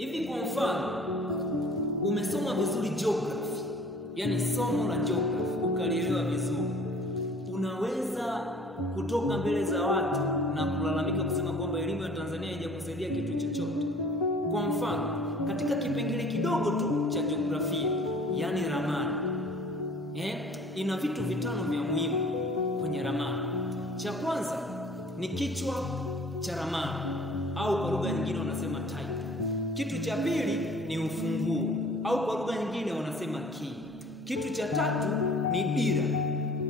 Hivi kwa mfano umesoma vizuri geography, yani somo la geography ukalielewa vizuri, unaweza kutoka mbele za watu na kulalamika kusema kwamba elimu ya Tanzania haijakusaidia kitu chochote. Kwa mfano, katika kipengele kidogo tu cha jiografia, yani ramani, ina vitu vitano vya muhimu kwenye ramani. Cha kwanza ni kichwa cha ramani au kwa lugha nyingine wanasema title. Kitu cha pili ni ufunguo au kwa lugha nyingine wanasema key. Kitu cha tatu ni dira,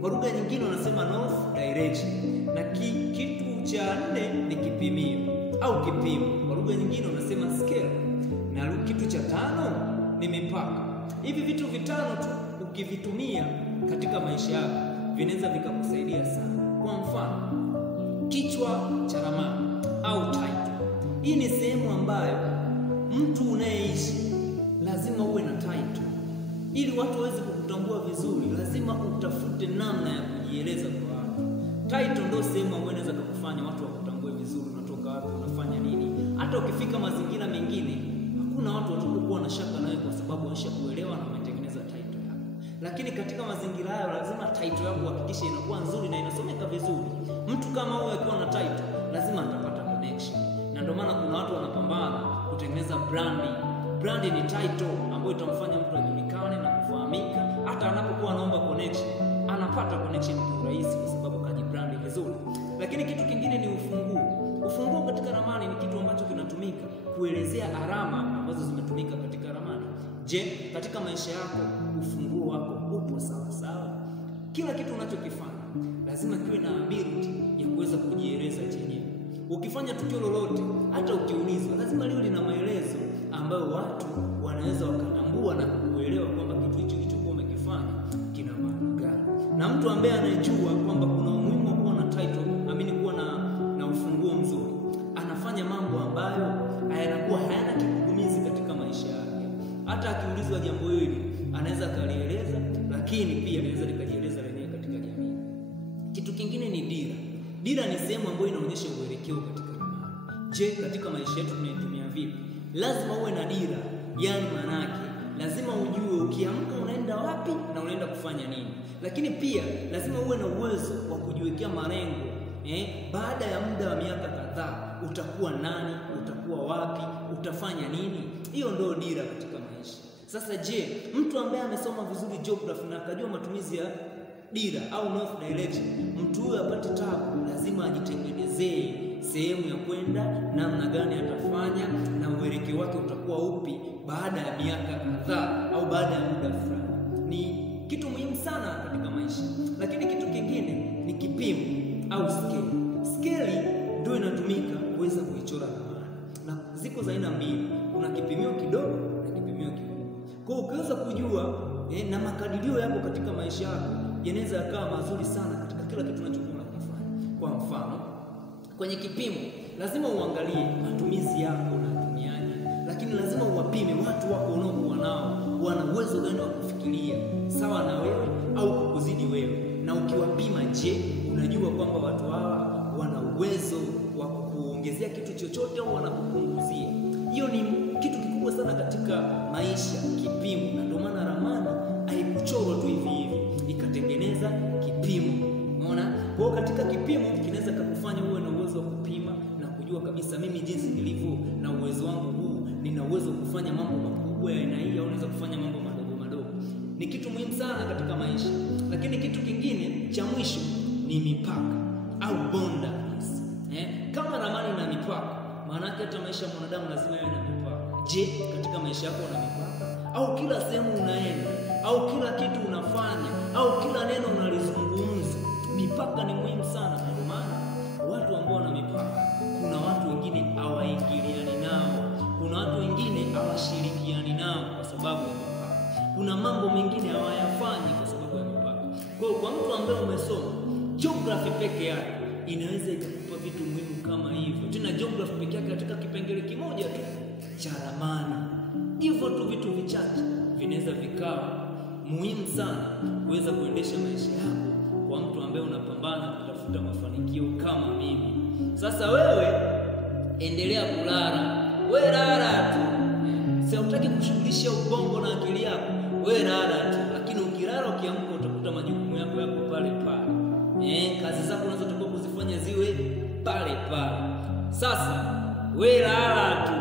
kwa lugha nyingine wanasema north direction. Na kitu cha nne ni kipimio au kipimo, kwa lugha nyingine wanasema scale. Na kitu cha tano ni mipaka. Hivi vitu vitano tu ukivitumia katika maisha yako vinaweza vikakusaidia sana. Kwa mfano, kichwa cha ramani au title. Hii ni sehemu ambayo mtu unayeishi lazima uwe na title. Ili watu waweze kukutambua vizuri, lazima utafute namna ya kujieleza kwa watu. Title ndio sehemu ambayo inaweza kukufanya watu wakutambue vizuri, unatoka wapi, unafanya nini. Hata ukifika mazingira mengine, hakuna watu watakuwa na shaka nawe kwa sababu wameshakuelewa na wametengeneza title yako. Lakini katika mazingira hayo lazima title yako uhakikishe inakuwa nzuri na inasomeka vizuri. Mtu kama huyo akiwa na title, lazima atapata connection. Na ndio maana kuna watu wanapambana kutengeneza branding. Branding ni title ambayo itamfanya mtu ajulikane na kufahamika. Hata anapokuwa anaomba connection, anapata connection kwa urahisi kwa sababu kajibrandi vizuri. Lakini kitu kingine ni ufunguo. Ufunguo katika ramani ni kitu ambacho kinatumika kuelezea alama ambazo zimetumika katika ramani. Je, katika maisha yako ufunguo wako upo sawa sawa? Kila kitu unachokifanya lazima kiwe na ability ya kuweza kujieleza chenyewe. Ukifanya tukio lolote, hata ukiulizwa, lazima liwe lina maelezo ambayo watu wanaweza wakatambua na kuelewa kwamba kitu hicho kilichokuwa umekifanya kina maana gani. Na mtu ambaye anajua kwamba kuna umuhimu wa kuwa na title, kuwa na ufunguo mzuri, anafanya mambo ambayo yanakuwa hayana kigugumizi katika maisha yake. Hata akiulizwa jambo hili, anaweza kalieleza, lakini pia anaweza likajieleza lenyewe katika jamii. Kitu kingine ni dira. Dira ni sehemu ambayo inaonyesha uelekeo katika ramani. Je, katika maisha yetu tunaitumia vipi? Lazima uwe na dira, yani manake lazima ujue ukiamka unaenda wapi na unaenda kufanya nini. Lakini pia lazima uwe na uwezo wa kujiwekea malengo. Baada ya muda wa miaka kadhaa utakuwa nani, utakuwa wapi, utafanya nini? Hiyo ndio dira katika maisha. Sasa je, mtu ambaye amesoma vizuri geography na akajua matumizi ya dira au north direction, mtu huyo apate tabu, lazima ajitengenezee sehemu ya kwenda, namna gani atafanya na uelekeo wake utakuwa upi baada ya miaka kadhaa au baada ya muda fulani. Ni kitu muhimu sana katika maisha. Lakini kitu kingine ni kipimo au scale. Scale ndio inatumika kuweza kuichora ramani. Na ziko za aina mbili, kuna kipimio kidogo na kipimio kikubwa. Kwa hiyo ukiweza kujua na makadirio yako katika maisha yako yanaweza yakawa mazuri sana katika kila kitu unachokuwa unakifanya. Kwa mfano, kwenye kipimo lazima uangalie matumizi yako unatumiaje, lakini lazima uwapime watu wako unaokuwa nao wana uwezo gani wa kufikiria sawa na wewe au kukuzidi wewe. Na ukiwapima, je, unajua kwamba watu hawa wana uwezo wa kukuongezea kitu chochote au wanakupunguzia? Hiyo ni kitu kikubwa sana katika maisha, kipimo. Na ndio maana ramani haikuchorwa tu hivi hivi, ikatengeneza kipimo. Unaona? Kwa hiyo katika kipimo kinaweza kukufanya uwe na uwezo wa kupima na kujua kabisa mimi jinsi nilivyo na uwezo wangu huu, nina uwezo wa kufanya mambo makubwa ya aina hii au naweza kufanya mambo madogo madogo. Ni kitu muhimu sana katika maisha. Lakini kitu kingine cha mwisho ni mipaka au boundaries. Kama ramani ina mipaka, maana yake hata maisha ya mwanadamu lazima yawe na mipaka. Je, katika maisha yako una mipaka? Au kila sehemu unaenda, au kila kitu unafanya, au kila neno unalizungumza? Mipaka ni muhimu sana. Ndio maana watu ambao wana mipaka, kuna watu wengine hawaingiliani nao, kuna watu wengine hawashirikiani nao kwa sababu ya mipaka. Kuna mambo mengine hawayafanyi kwa sababu ya mipaka. Kwa hiyo kwa mtu ambaye umesoma geography peke yake inaweza ikakupa vitu muhimu kama hivyo. Tena geography peke yake katika kipengele kimoja tu cha ramani. Hivyo tu vitu vichache vinaweza vikawa muhimu sana kuweza kuendesha maisha yako kwa mtu ambaye unapambana kutafuta mafanikio kama mimi. Sasa wewe endelea kulala. Wewe lala tu. kushughulisha ubongo na akili yako, wewe lala tu. Lakini ukilala ukiamka utakuta majukumu yako yako pale pale. Kazi zako unazotakiwa kuzifanya ziwe pale pale. Sasa wewe lala tu.